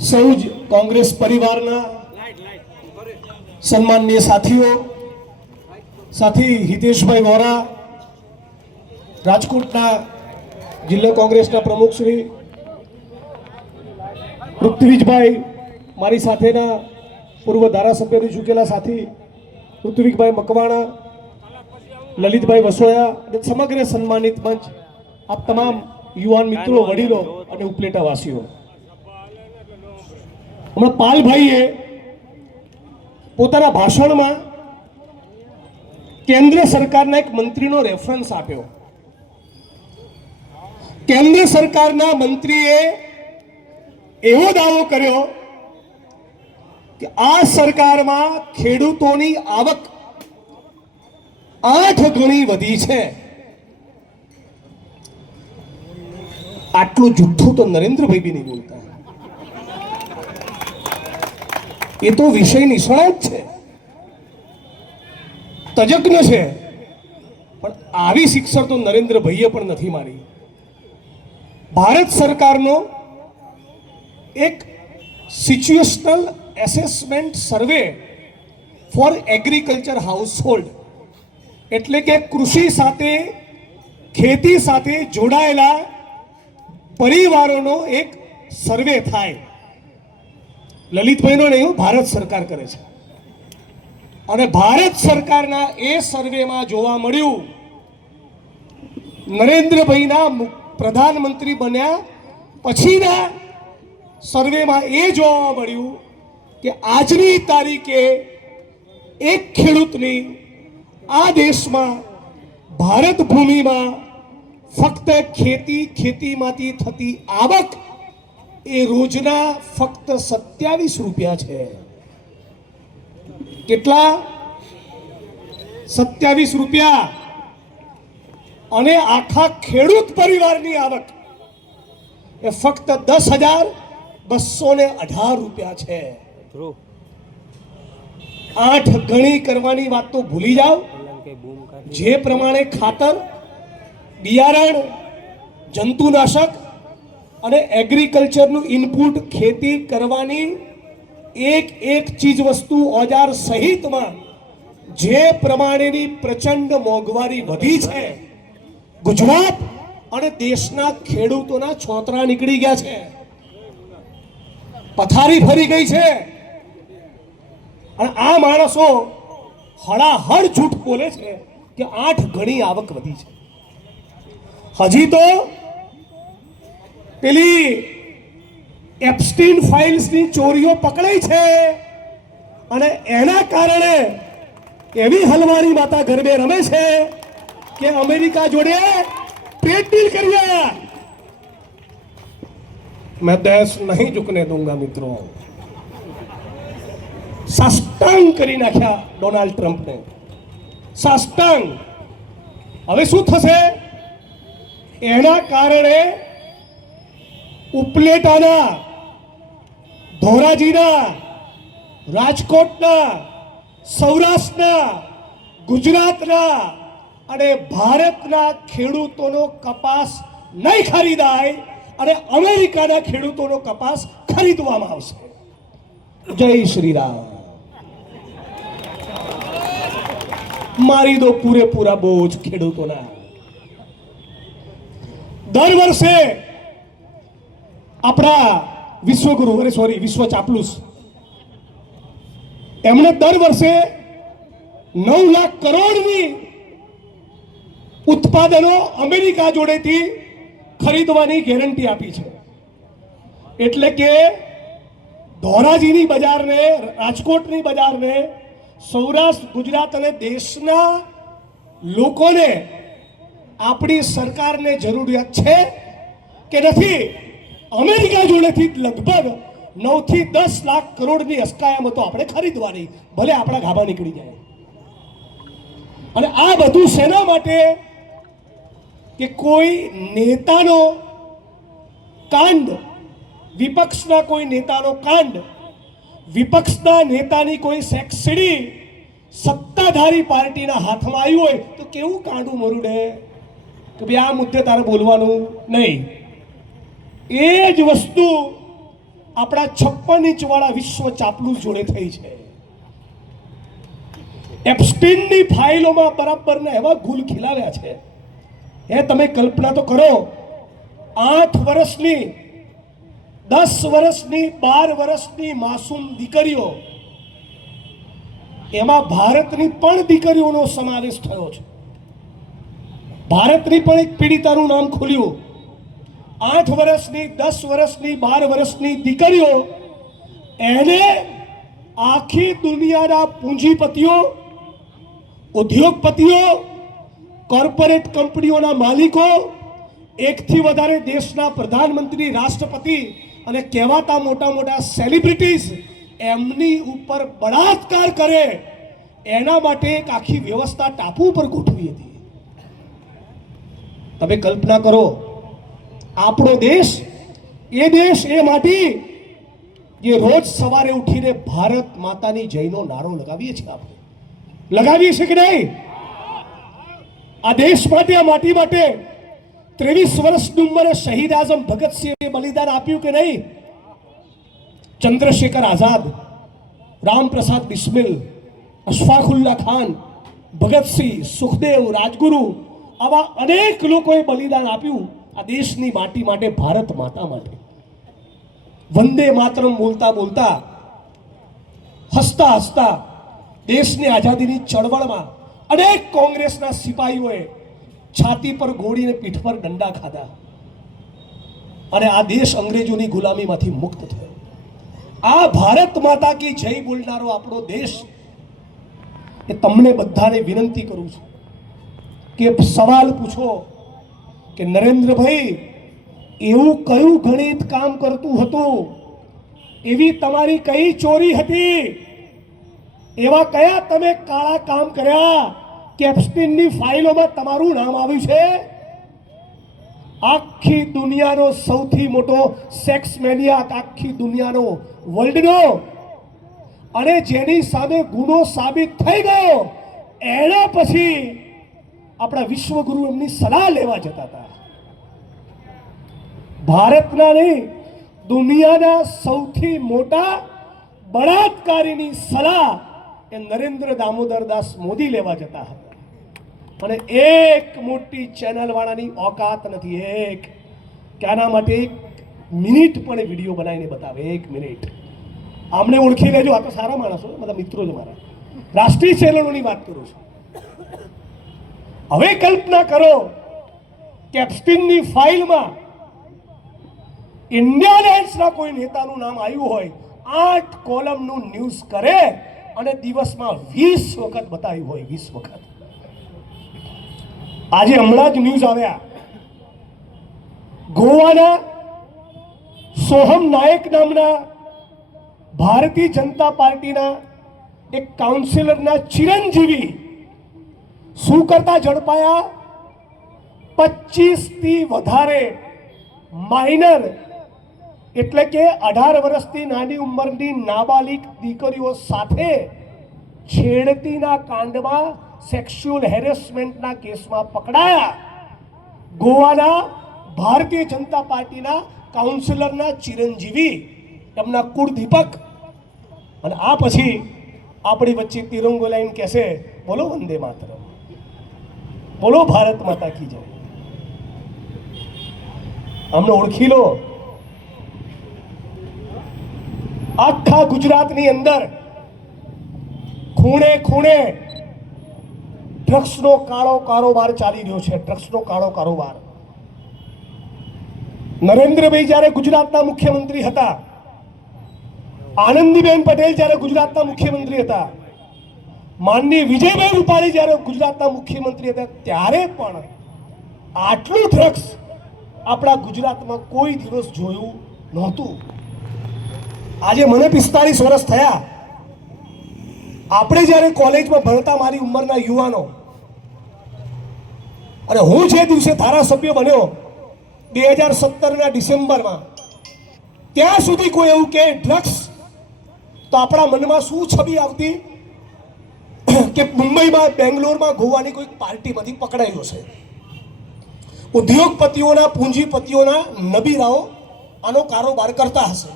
સૌ જ કોંગ્રેસ પરિવારના સન્માનનીય સાથીઓ, સાથી હિતેશભાઈ વોરા, રાજકોટના જિલ્લા કોંગ્રેસના પ્રમુખ શ્રી પૃથ્વીજભાઈ, મારી સાથેના પૂર્વ ધારાસભ્યની ચૂકેલા સાથી પૃથ્વીભાઈ મકવાણા, લલિતભાઈ વસોયા અને સમગ્ર સન્માનિત મંચ, આપ તમામ યુવાન મિત્રો, વડીલો અને ઉપલેટાવાસીઓ. હમણાં પાલભાઈએ પોતાના ભાષણમાં કેન્દ્ર સરકારના એક મંત્રીનો રેફરન્સ આપ્યો. કેન્દ્ર સરકારના મંત્રીએ એવો દાવો કર્યો કે આ સરકારમાં ખેડૂતોની આવક 8 ગણી વધી છે. આટલું જુઠ્ઠું તો નરેન્દ્રભાઈ બી નહીં બોલતા. એ તો વિષય નિષ્ણાત છે, તજજ્ઞ છે, પણ આવી શિક્ષણ તો નરેન્દ્રભાઈએ પણ નથી મારી. ભારત સરકારનો એક situational assessment survey for agriculture household, એટલે કે કૃષિ સાથે, ખેતી સાથે જોડાયેલા પરિવારોનો એક સર્વે થાય. લલિતભાઈનો નહીં, ભારત સરકાર કરે છે. અને ભારત સરકારના એ સર્વેમાં જોવા મળ્યું, નરેન્દ્રભાઈના પ્રધાનમંત્રી બન્યા પછીના સર્વેમાં એ જોવા મળ્યું કે આજની તારીખે એક ખેડૂતની આ દેશમાં, ભારત ભૂમિમાં ફક્ત ખેતીમાંથી થતી આવક એ રોજના ફક્ત 27 રૂપિયા છે. કેટલા? 27 રૂપિયા. અને આખા ખેડૂત પરિવારની આવક એ ફક્ત 10,218 રૂપિયા છે. 8 ગણી કરવાની વાત તો ભૂલી જાઓ. જે પ્રમાણે ખાતર, બિયારણ, જંતુનાશક અને એગ્રીકલ્ચરનું ઇનપુટ ખેતી કરવાની એક ચીજ વસ્તુ, ઓજાર સહિતમાં જે પ્રમાણેની પ્રચંડ મોંઘવારી વધી છે, ગુજરાત અને દેશના ખેડૂતોના છોતરા નીકળી ગયા છે, પથારી ફરી ગઈ છે. અને આ માણસો હળાહળ જૂઠ બોલે છે કે 8 ગણી આવક વધી છે. હજી તો પેલી એપ્સ્ટીન ફાઇલ્સની ચોરીઓ પકડાઈ છે અને એના કારણે એવી હલવારી માતા ગરબે રમે છે કે અમેરિકા જોડે ટ્રેડ ડીલ કરી. मैं देश नहीं झुकने दूंगा મિત્રો. સાષ્ટાંગ કરી નાખ્યા ડોનાલ્ડ ટ્રમ્પને, સાષ્ટાંગ. હવે શું થશે? એના કારણે ઉપલેટાના, ધોરાજીના, રાજકોટના, સૌરાષ્ટ્રના, ગુજરાતના અને ભારતના ખેડૂતોનો કપાસ નહીં ખરીદાય અને અમેરિકાના ખેડૂતોનો કપાસ ખરીદવામાં આવશે. જય શ્રી રામ. મારી દો પૂરેપૂરા બોજ ખેડૂતોના. દર વર્ષે આપણા વિશ્વગુરુ, વિશ્વ ચાપલુસ, એમણે દર વર્ષે 9 લાખ કરોડની ઉત્પાદનો અમેરિકા જોડેથી ખરીદવાની ગેરંટી આપી છે. એટલે કે ધોરાજીની બજારને, રાજકોટની બજારને, સૌરાષ્ટ્ર, ગુજરાત અને દેશના લોકોને આપણી સરકારને જરૂરિયાત છે કે નથી? અમેરિકા જોડેથી લગભગ 9 થી 10 લાખ કરોડની અસ્કાયામતો આપણે ખરીદવાની, ભલે આપણા ગાભા નીકળી જાય. અને આ બધું શેના માટે? કે કોઈ નેતાનો કાંડ, વિપક્ષના કોઈ નેતાનો કાંડ, વિપક્ષના નેતાની કોઈ સેક્સડી સત્તાધારી પાર્ટીના હાથમાં આવ્યું હોય તો કેવું કાંડું મરુડે કે ભાઈ આ મુદ્દે તારે બોલવાનું નહીં. એ જ વસ્તુ આપણા 56 ઇંચવાળા વિશ્વ ચાપલુસ જોડે થઈ છે. એપ્સ્ટીનની ફાઇલોમાં બરાબરના એવા ગુલ ખીલાવ્યા છે. એ તમે કલ્પના તો કરો, 8 વર્ષની, 10 વર્ષની, 12 વર્ષની માસૂમ દીકરીઓ, એમાં ભારતની પણ દીકરીઓનો સમાવેશ થયો છે. ભારતની પણ એક પીડિતાનું નામ ખુલ્યું. 8 વર્ષની, 10 વર્ષની, 12 વર્ષની દીકરીઓ, એને આખી દુનિયાના પૂંજીપતિઓ, ઉદ્યોગપતિઓ, કોર્પોરેટ કંપનીઓના માલિકો, એકથી વધારે દેશના પ્રધાનમંત્રી, રાષ્ટ્રપતિ અને કહેવાતા મોટા મોટા સેલિબ્રિટીઝ એમની ઉપર બળાત્કાર કરે, એના માટે એક આખી વ્યવસ્થા ટાપુ ઉપર ગોઠવી હતી. તમે કલ્પના કરો, આપણો દેશ, એ દેશ, એ માટી, જે રોજ સવારે ઉઠીને ભારત માતાની જયનો નારો લગાવીએ છીએ, આપણે લગાવીએ છીએ કે નહીં? આ દેશ માટે, આ માટી માટે 23 વર્ષની ઉંમરે શહીદ આઝમ ભગતસિંહે બલિદાન આપ્યું કે નહીં? ચંદ્રશેખર આઝાદ, રામપ્રસાદ બિસ્મિલ, અશફાકુલ્લા ખાન, ભગતસિંહ, સુખદેવ, રાજગુરુ, આવા અનેક લોકોએ બલિદાન આપ્યું આ દેશની માટી માટે, ભારત માતા માટે. વંદે માતરમ બોલતા બોલતા, હસતા હસતા દેશની આઝાદીની ચળવળમાં અનેક કોંગ્રેસના સિપાહીઓએ છાતી પર ગોળીને પીઠ પર દંડા ખાધા અને આ દેશ અંગ્રેજોની ગુલામીમાંથી મુક્ત થયો. આ ભારત માતા કી જય બોલનારો આપણો દેશ, એ તમને બધાને વિનંતી કરું છું કે સવાલ પૂછો કે નરેન્દ્રભાઈ, એવું કયું ગણિત કામ કરતું હતું, એવી તમારી કઈ ચોરી હતી, એવા કયા તમે કાળા કામ કર્યા કે એપ્સ્ટીનની ફાઇલોમાં તમારું નામ આવ્યું છે? આખી દુનિયાનો સૌથી મોટો સેક્સ મેનિયાક, આખી દુનિયાનો, વર્લ્ડનો, અને જેની સામે ગુનો સાબિત થઈ ગયો, એના પછી આપણા વિશ્વગુરુ એમની સલાહ લેવા જતા હતા. ભારતના નહીં, દુનિયાના સૌથી મોટા બળાત્કારીની સલાહ એ નરેન્દ્ર દામોદર દાસ મોદી લેવા જતા હતા. અને એક મોટી ચેનલ વાળાની ઓકાત નથી, એક કે આના માટે 1 મિનિટ પણ વિડીયો બનાવીને બતાવે. 1 મિનિટ. આમને ઓળખી લેજો, આ તો સારા માણસો, બધા મિત્રો જ મારા, રાષ્ટ્રીય ચેનલોની વાત કરું છું. હવે કલ્પના કરો કે એપ્સ્ટીનની ફાઇલમાં ઇન્ડિયાલેન્ડ્સના કોઈ નેતાનું નામ આવ્યું હોય, 8 કોલમનું ન્યૂઝ કરે અને દિવસમાં 20 વખત બતાવ્યું હોય, 20 વખત. આજે હમણાં જ ન્યૂઝ આવ્યા, ગોવાના સોહમ નાયક નામના ભારતીય જનતા પાર્ટીના એક કાઉન્સિલરના ચિરંજીવી શું કરતા ઝડપાયા? 25 થી વધારે માઇનર, એટલે કે 18 વર્ષથી નાની ઉંમરની નાબાલિગ દીકરીઓ સાથે છેડતીના કાંડમાં, સેક્સ્યુઅલ હેરેસમેન્ટના કેસમાં પકડાયા. ગોવાના ભારતીય જનતા પાર્ટીના કાઉન્સિલરના ચિરંજીવી, એમના કુળદીપક. અને આ પછી આપણી વચ્ચે તિરંગો લાઈન કહેશે, બોલો વંદે માતરમ, બોલો ભારત માતા કી જય. અમને ઓળખી લો. આખા ગુજરાતની અંદર ખૂણે ખૂણે ડ્રગ્સનો કાળો કારોબાર ચાલી રહ્યો છે, ડ્રગ્સનો કાળો કારોબાર. નરેન્દ્રભાઈ જ્યારે ગુજરાતના મુખ્યમંત્રી હતા, આનંદીબેન પટેલ જ્યારે ગુજરાતના મુખ્યમંત્રી હતા, માનનીય વિજયભાઈ રૂપાણી જ્યારે ગુજરાતના મુખ્યમંત્રી હતા, ત્યારે પણ આટલું ડ્રગ્સ આપણા ગુજરાતમાં કોઈ દિવસ જોયું નહોતું. આજે મને 45 વર્ષ થયા. આપણે જ્યારે કોલેજમાં ભણતા, મારી ઉંમરના યુવાનો, અને હું જે દિવસે ધારાસભ્ય બન્યો 2017ના ડિસેમ્બરમાં, ત્યાં સુધી કોઈ એવું કે ડ્રગ્સ, તો આપણા મનમાં શું છબી આવતી કે મુંબઈમાં, બેંગ્લોરમાં, ગોવાની કોઈ પાર્ટીમાંથી પકડાયો છે. ઉદ્યોગપતિઓના, પૂંજીપતિઓના નબીરાઓ આનો કારોબાર કરતા હશે.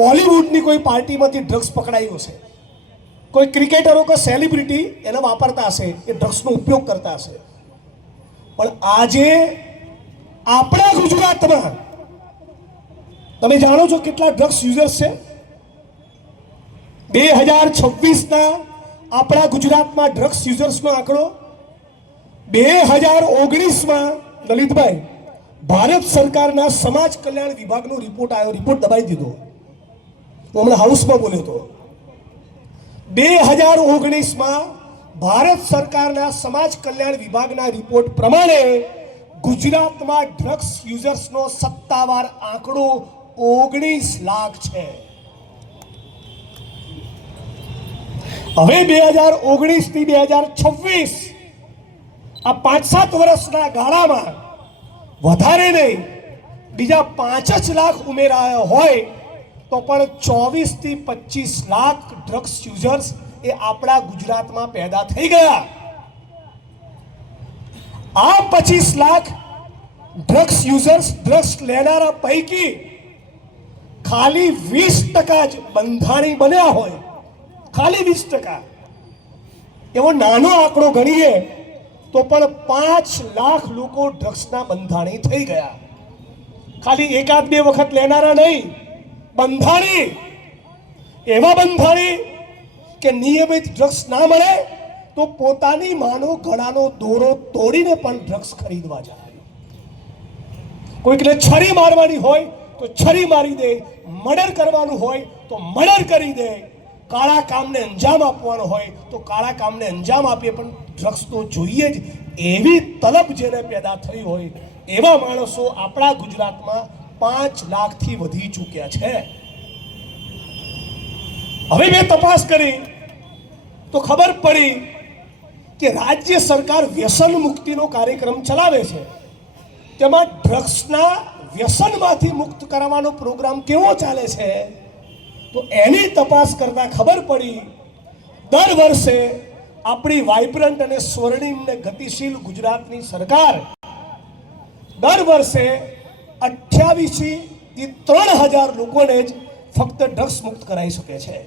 બોલિવૂડની કોઈ પાર્ટીમાંથી ડ્રગ્સ પકડાયું હશે, કોઈ ક્રિકેટરો કે સેલિબ્રિટી એને વાપરતા હશે, એ ડ્રગ્સનો ઉપયોગ કરતા હશે. પણ આજે આપણા ગુજરાતમાં તમે જાણો છો કેટલા ડ્રગ્સ યુઝર્સ છે? 2026ના આપણા ગુજરાતમાં ડ્રગ્સ યુઝર્સનો આંકડો 2019માં લલિતભાઈ ભારત સરકારના સમાજ કલ્યાણ વિભાગનો રિપોર્ટ આવ્યો, રિપોર્ટ દબાઈ દીધો. હું હમણાં હાઉસમાં બોલ્યો હતો. 2019માં ભારત સરકારના સમાજ કલ્યાણ વિભાગના રિપોર્ટ પ્રમાણે ગુજરાતમાં ડ્રગ્સ યુઝર્સનો સત્તાવાર આંકડો 19 લાખ છે. હવે 2019 થી 2026 આ 5-7 વર્ષના ગાળામાં વધારે નહીં બીજા 5 લાખ ઉમેરાયા હોય તો પણ 24 થી 25 લાખ ડ્રગ્સ યુઝર્સ એ આપણા ગુજરાતમાં પેદા થઈ ગયા. આ 25 લાખ ડ્રગ્સ યુઝર્સ, ડ્રગ્સ લેનારા પૈકી ખાલી 20% જ બંધાણી બન્યા હોય, ખાલી 20%. એવો નાનો આંકડો ગણીએ તો પણ 5 લાખ લોકો ડ્રગ્સના બંધાણી થઈ ગયા. ખાલી 1-2 વખત લેનારા નહીં, બંધાણી. એવા બંધાણી કે નિયમિત ડ્રગ્સ ના મળે તો પોતાની માનો ગળાનો દોરો તોડીને પણ ડ્રગ્સ ખરીદવા જાય. કોઈકને છરી મારવાની હોય તો છરી મારી દે, મર્ડર કરવાનું હોય તો મર્ડર કરી દે, કાળા કામને અંજામ આપવાનો હોય તો કાળા કામને અંજામ આપીએ, પણ ડ્રગ્સ તો જોઈએ જ. એવી તલબ જેને પેદા થઈ હોય એવા માણસો આપણા ગુજરાતમાં 5 લાખથી વધી ચૂક્યા છે. હવે મેં તપાસ કરી તો ખબર પડી કે રાજ્ય સરકાર વ્યસન મુક્તિનો કાર્યક્રમ ચલાવે છે. તેમાં ડ્રગ્સના વ્યસનમાંથી મુક્ત કરવાનો પ્રોગ્રામ કેવો ચાલે છે તો એની તપાસ કરતા ખબર પડી દર વર્ષે આપણી વાઇબ્રન્ટ અને સ્વર્ણિમ ને ગતિશીલ ગુજરાતની સરકાર દર વર્ષે 28 થી 3000 લોકોને જ ફક્ત ડ્રગ્સ મુક્ત કરાવી શકે છે.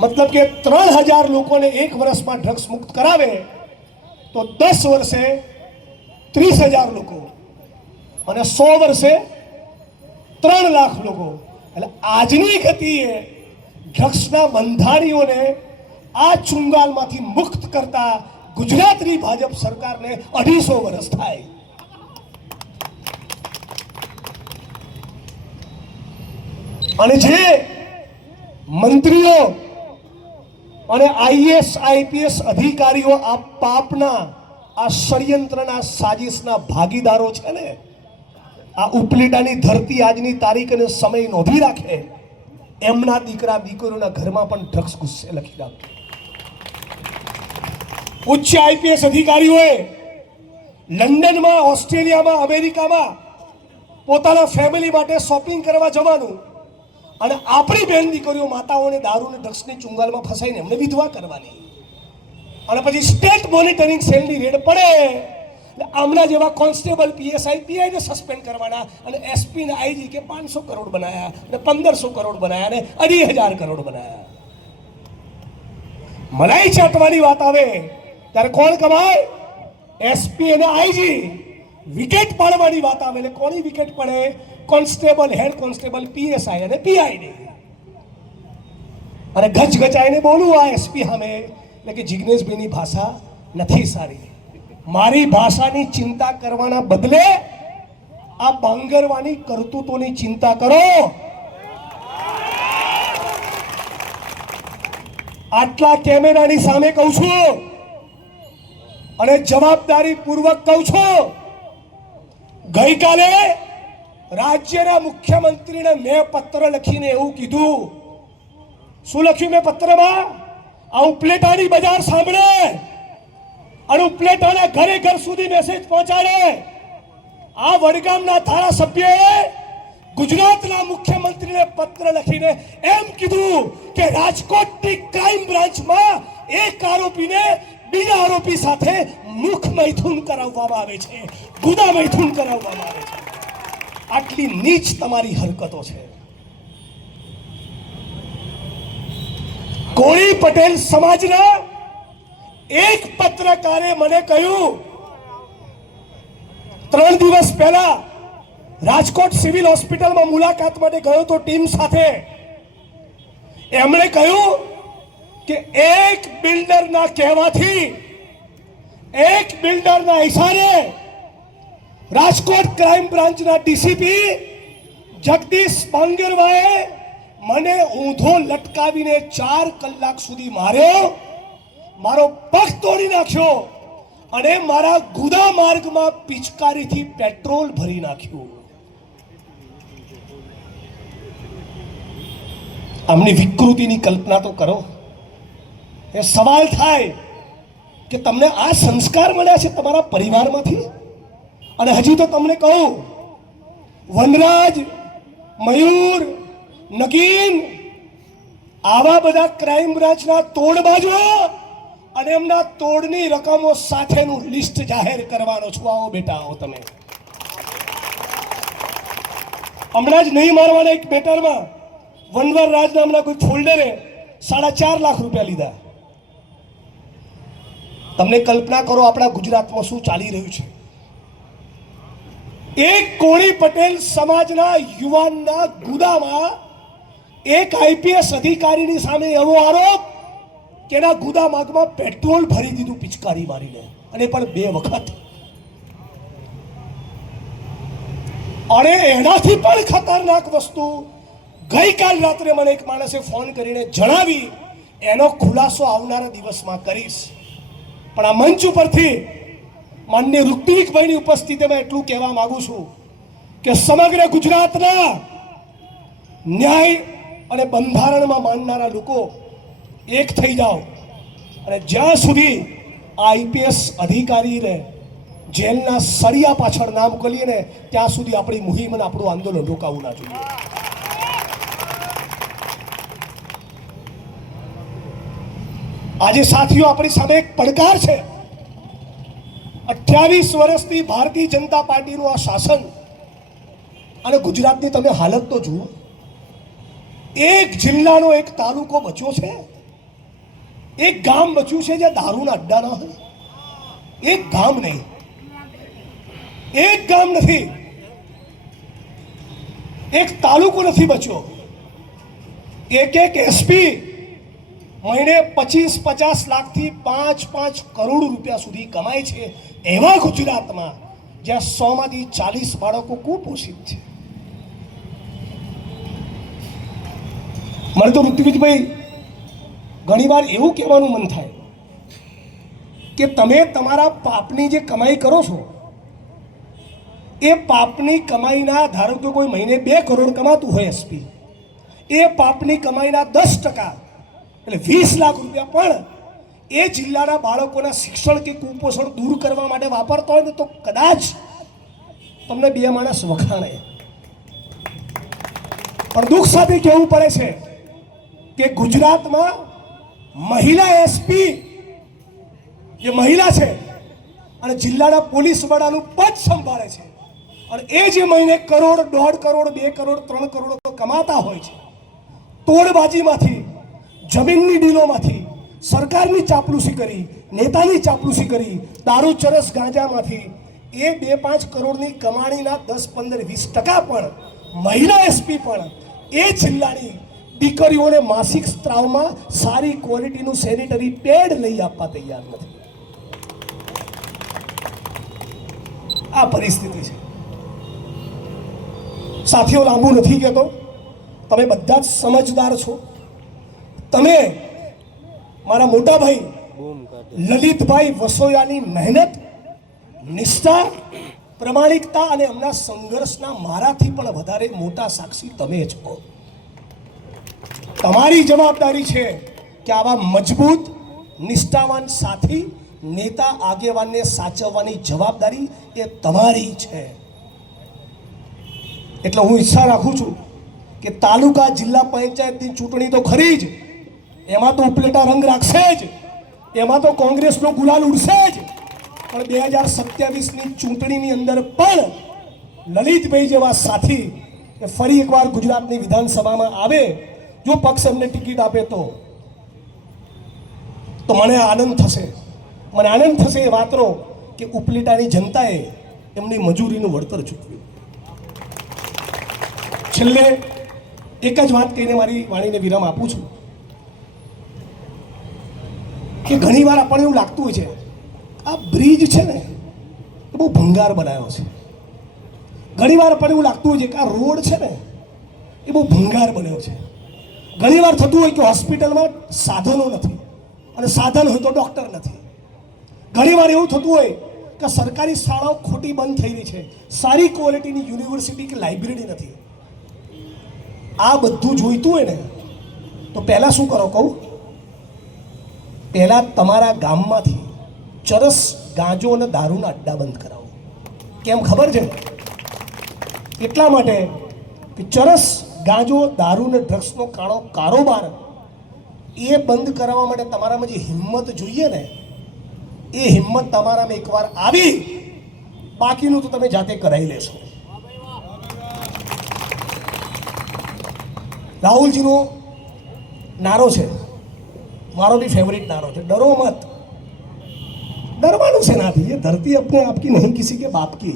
મતલબ કે 3000 લોકોને એક વર્ષમાં ડ્રગ્સ મુક્ત કરાવે તો 10 વર્ષે 30,000 લોકો અને 100 વર્ષે 3 લાખ લોકો. એટલે આજની ગતિએ ડ્રગ્સના બંધારીઓને આ ચુંગાલમાંથી મુક્ત કરતા ગુજરાતની ભાજપ સરકારને 250 વર્ષ થાય. અને જે મંત્રીઓ અને આઈએસ આઈપીએસ અધિકારીઓ આ પાપના, આ ષડયંત્રના, સાજિશના ભાગીદારો છે ને, આ ઉપલેટાની ધરતી આજની તારીખ અને સમય નોંધી રાખે, એમના દીકરા દીકરીઓના ઘરમાં પણ ડ્રગ્સ ગુસ્સે લખી નાખે. ઉચ્ચ આઈપીએસ અધિકારીઓએ લંડનમાં, ઓસ્ટ્રેલિયામાં, અમેરિકામાં પોતાના ફેમિલી માટે શોપિંગ કરવા જવાનું અને આપણી બહેન દીકરીઓ, માતાઓને દારૂ અને ડ્રગ્સની ચુંગાલમાં ફસાઈને એમને વિધવા કરવાની. અને પછી સ્ટેટ મોનિટરિંગ સેલની રેડ પડે એટલે આમના જેવા કોન્સ્ટેબલ, પીએસઆઈ, પીઆઈને સસ્પેન્ડ કરવાના અને એસપી ને આઈજી કે 500 કરોડ બનાયા અને 1500 કરોડ બનાયા અને 2,500 કરોડ બનાયા. મલાઈ ચાટવાની વાત આવે ત્યારે કોણ કમાય? એસપી અને આઈજી. વિકેટ પાડવાની વાત આવે એટલે કોની વિકેટ પડે? કોન્સ્ટેબલ, હેડ કોન્સ્ટેબલ, પીએસઆઈ અને પીઆઈ. અને ગચગચાઈને બોલું આ એસપી સામે એટલે કે જિગ્નેશભાઈની ભાષા નથી સારી, મારી ભાષાની ચિંતા કરવાના બદલે આ બાંગરવાની કરતૂતોની ચિંતા કરો. આટલા કેમેરાની સામે કહું છું અને જવાબદારી પૂર્વક કહું છું, ગઈકાલે રાજ્યના મુખ્યમંત્રીને મેં પત્ર લખીને એવું કીધું. શું લખ્યું મેં પત્રમાં? આ ઉપલેટાની બજાર સાંભળે અને ઉપલેટાના ઘરે ઘર સુધી મેસેજ પહોંચાડે. આ વડગામના ધારાસભ્યએ ગુજરાતના મુખ્યમંત્રીને પત્ર લખીને એમ કીધું કે રાજકોટની ક્રાઇમ બ્રાન્ચમાં એક આરોપીને બીજા આરોપી સાથે મુખ મૈથુન કરાવવામાં આવે છે, ગુના મૈથુન કરાવવામાં આવે છે. આટલી નીચ તમારી હરકતો છે. કોળી પટેલ સમાજના એક પત્રકારે મને કહ્યું, 3 દિવસ પહેલા રાજકોટ સિવિલ હોસ્પિટલમાં મુલાકાત માટે ગયો તો ટીમ સાથે. એમણે કહ્યું કે એક બિલ્ડરના કહેવાથી, એક બિલ્ડરના ઇશારે રાજકોટ ક્રાઇમ બ્રાન્ચના ડીસીપી જગદીશ બાંગરવાએ મને ઊંધો લટકાવીને 4 કલાક સુધી માર્યો, મારો પગ તોડી નાખ્યો અને મારા ગુદા માર્ગમાં પિચકારીથી પેટ્રોલ ભરી નાખ્યું. આમની વિકૃતિની કલ્પના તો કરો. એ સવાલ થાય કે તમને આ સંસ્કાર મળ્યા છે તમારા પરિવારમાંથી? અને હજી તો તમને કહું, વનરાજ, મયુર, નગીન, આવા બધા ક્રાઇમ બ્રાન્ચના તોડબાજો અને એમના તોડની રકમો સાથેનું લિસ્ટ જાહેર કરવાનો છું. આવો બેટા, આવો તમે. હમણાં જ નહીં મારવાના એક મેટરમાં વનવર રાજ નામના કોઈ ફોલ્ડરે 4.5 લાખ રૂપિયા લીધા. તમને કલ્પના કરો આપણા ગુજરાતમાં શું ચાલી રહ્યું છે. એક કોળી પટેલ સમાજના યુવાનના ગુદામાં એક આઈપીએસ અધિકારીની સામે એવો આરોપ કે એના ગુદા માર્ગમાં પેટ્રોલ ભરી દીધું પિચકારી મારીને, અને પણ 2 વખત. અને એનાથી પણ ખતરનાક વસ્તુ ગઈકાલ રાત્રે મને એક માણસે ફોન કરીને જણાવી. એનો ખુલાસો આવનારા દિવસમાં કરીશ. પણ આ મંચ ઉપરથી માનનીય ઋત્વિકભાઈની ઉપસ્થિતિમાં એટલું કહેવા માંગુ છું કે સમગ્ર ગુજરાતના ન્યાય અને બંધારણમાં માનનારા લોકો એક થઈ જાઓ, અને જ્યાં સુધી આ આઈપીએસ અધિકારીને જેલના સળિયા પાછળ ના મોકલીએ ને ત્યાં સુધી આપણી મુહિમ અને આપણું આંદોલન રોકાવું ના જોઈએ. આજે સાથીઓ આપણી સામે એક પડકાર છે. 28 વર્ષથી ભારતીય જનતા પાર્ટીનું આ શાસન, અને ગુજરાતની તમે હાલત તો જુઓ. એક જિલ્લાનો એક તાલુકો બચ્યો છે, એક ગામ બચ્યું છે જ્યાં દારૂના અડ્ડા ના હોય. એક ગામ નહીં, એક ગામ નથી, એક તાલુકો નથી બચ્યો. એક એસપી મહિને 25-50 લાખથી 5-5 કરોડ રૂપિયા સુધી કમાય છે. એવા ગુજરાતમાં જ્યાં 100માંથી 40 બાળકો કુપોષિત છે. મને તો ઋત્વિકભાઈ ઘણીવાર એવું કહેવાનું મન થાય કે તમે તમારા પાપની જે કમાઈ કરો છો, એ પાપની કમાઈના, ધારો કે કોઈ મહિને 2 કરોડ કમાતું હોય એસપી, એ પાપની કમાઈના 10% એટલે 20 લાખ રૂપિયા પણ એ જિલ્લાના બાળકોના શિક્ષણ કે કુપોષણ દૂર કરવા માટે વાપરતો હોય ને તો કદાચ તમને 2 માણસ વખાણે. પણ દુઃખ સાથે કહેવું પડે છે કે ગુજરાતમાં મહિલા એસપી જે મહિલા છે અને જિલ્લાના પોલીસ વડાનું પદ સંભાળે છે, અને એ જે મહિને 1 કરોડ, 1.5 કરોડ, 2 કરોડ, 3 કરોડ કમાતા હોય છે, તોડબાજીમાંથી, જમીનની ડીલોમાંથી, સરકારની ચાપલૂસી કરી, નેતાની ચાપલૂસી કરી, દારૂ, ચરસ, ગાંજામાંથી એ 2-5 કરોડની કમાણીના 10-15-20% પણ મહિલા એસપી પણ એ જિલ્લાની દીકરીઓને માસિક સ્ત્રાવમાં સારી ક્વોલિટીનું સેનિટરી પેડ લઈ આપવા તૈયાર નથી. આ પરિસ્થિતિ છે. સાથીઓ, લાંબુ નથી કહેતો, તમે બધા જ સમજદાર છો. તમે મારા મોટા ભાઈ લલિતભાઈ વસોયાની મહેનત, નિષ્ઠા, પ્રમાણિકતા અને એમના સંઘર્ષના મારાથી પણ વધારે મોટા સાક્ષી તમે છો. તમારી જવાબદારી છે કે આવા મજબૂત, નિષ્ઠાવાન સાથી, નેતા, આગેવાનને સાચવવાની જવાબદારી એ તમારી છે. એટલે હું ઈચ્છા રાખું છું કે તાલુકા, જિલ્લા પંચાયતની ચૂંટણી તો ખરી જ, એમાં તો ઉપલેટા રંગ રાખશે જ, એમાં તો કોંગ્રેસનો ગુલાલ ઉડશે જ, પણ 2027ની ચૂંટણીની અંદર પણ લલિતભાઈ જેવા સાથી એ ફરી એકવાર ગુજરાતની વિધાનસભામાં આવે, જો પક્ષ એમને ટિકિટ આપે તો તો મને આનંદ થશે એ વાતનો કે ઉપલેટાની જનતાએ એમની મજૂરીનું વળતર ચૂકવ્યું. છેલ્લે એક જ વાત કહીને મારી વાણીને વિરામ આપું છું કે ઘણીવાર આપણને એવું લાગતું હોય છે આ બ્રિજ છે ને એ બહુ ભંગાર બનાવ્યો છે. ઘણીવાર આપણને એવું લાગતું હોય છે કે આ રોડ છે ને એ બહુ ભંગાર બન્યો છે. ઘણીવાર થતું હોય કે હોસ્પિટલમાં સાધનો નથી અને સાધન હોય તો ડૉક્ટર નથી. ઘણીવાર એવું થતું હોય કે સરકારી શાળાઓ ખોટી બંધ થઈ રહી છે, સારી ક્વોલિટીની યુનિવર્સિટી કે લાઇબ્રેરી નથી. આ બધું જોઈતું હોય ને તો પહેલાં શું કરો કહું? પહેલાં તમારા ગામમાંથી ચરસ, ગાંજો અને દારૂના અડ્ડા બંધ કરાવો. કેમ ખબર છે? એટલા માટે કે ચરસ, ગાંજો, દારૂ અને ડ્રગ્સનો કારોબાર એ બંધ કરાવવા માટે તમારામાં જે હિંમત જોઈએ ને એ હિંમત તમારામાં એકવાર આવી, બાકીનું તો તમે જાતે કરાવી લેશો. રાહુલજીનો નારો છે, મારો भी फेवरेट नारो है, डरो मत. डरवानों से ना थी, ये धरती अपने आप की नहीं किसी के बाप की.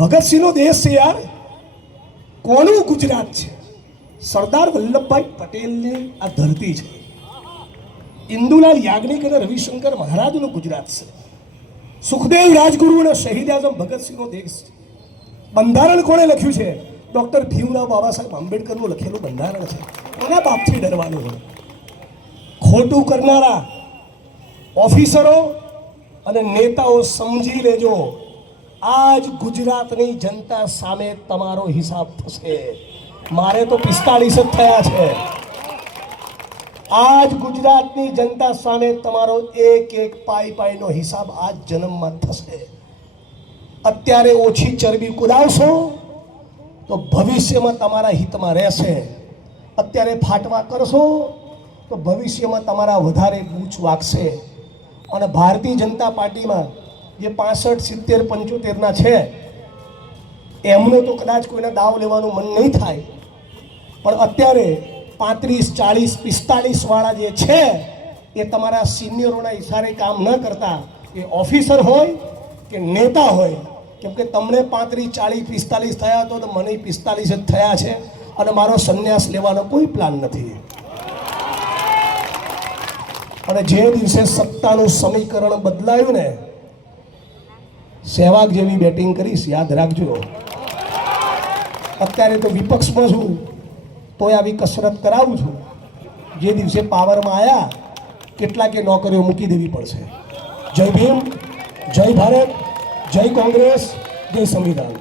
भगत सिंह नो देश છે યાર. કોનું ગુજરાત છે? સરદાર વલ્લભભાઈ પટેલની આ ધરતી છે. ઇન્દુલાલ યાજ્ઞિક અને રવિશંકર મહારાજનું ગુજરાત છે. સુખદેવ રાજગુરુ અને શહીદ આઝમ ભગતસિંહનો દેશ છે. બંધારણ કોણે લખ્યું છે? ડૉક્ટર ભીમરાવ બાબા સાહેબ આંબેડકરનું લખેલું બંધારણ છે. કોના બાપથી ડરવાનું હોય? ખોટું કરનારા ઓફિસરો અને નેતાઓ સમજી લેજો, આજ ગુજરાતની જનતા સામે તમારો હિસાબ થશે. મારે તો 45 જ થયા છે. આજ ગુજરાતની જનતા સામે તમારો એક એક પાઈનો હિસાબ આજ જન્મમાં થશે. અત્યારે ઓછી ચરબી કુદાવશો તો ભવિષ્યમાં તમારા હિતમાં રહેશે. અત્યારે ફાટવા કરશો તો ભવિષ્યમાં તમારા વધારે ગૂંચ વાગશે. અને ભારતીય જનતા પાર્ટીમાં જે 65, 70, 75ના છે એમનો તો કદાચ કોઈને દાવ લેવાનું મન નહીં થાય, પણ અત્યારે 35, 40, 45 વાળા જે છે એ તમારા સિનિયરોના ઇશારે કામ ન કરતા, એ ઓફિસર હોય કે નેતા હોય, કેમ કે તમને 35, 40, 45 થયા તો મને 45 જ થયા છે અને મારો સંન્યાસ લેવાનો કોઈ પ્લાન નથી. અને જે દિવસે સત્તાનું સમીકરણ બદલાયું ને, સહેવાગ જેવી બેટિંગ કરીશ, યાદ રાખજો. અત્યારે તો વિપક્ષમાં છું તોય આવી કસરત કરાવું છું. જે દિવસે પાવરમાં આવ્યા કેટલાકે નોકરીઓ મૂકી દેવી પડશે. જય ભીમ, જય ભારત, જય કોંગ્રેસ, જય સંવિધાન.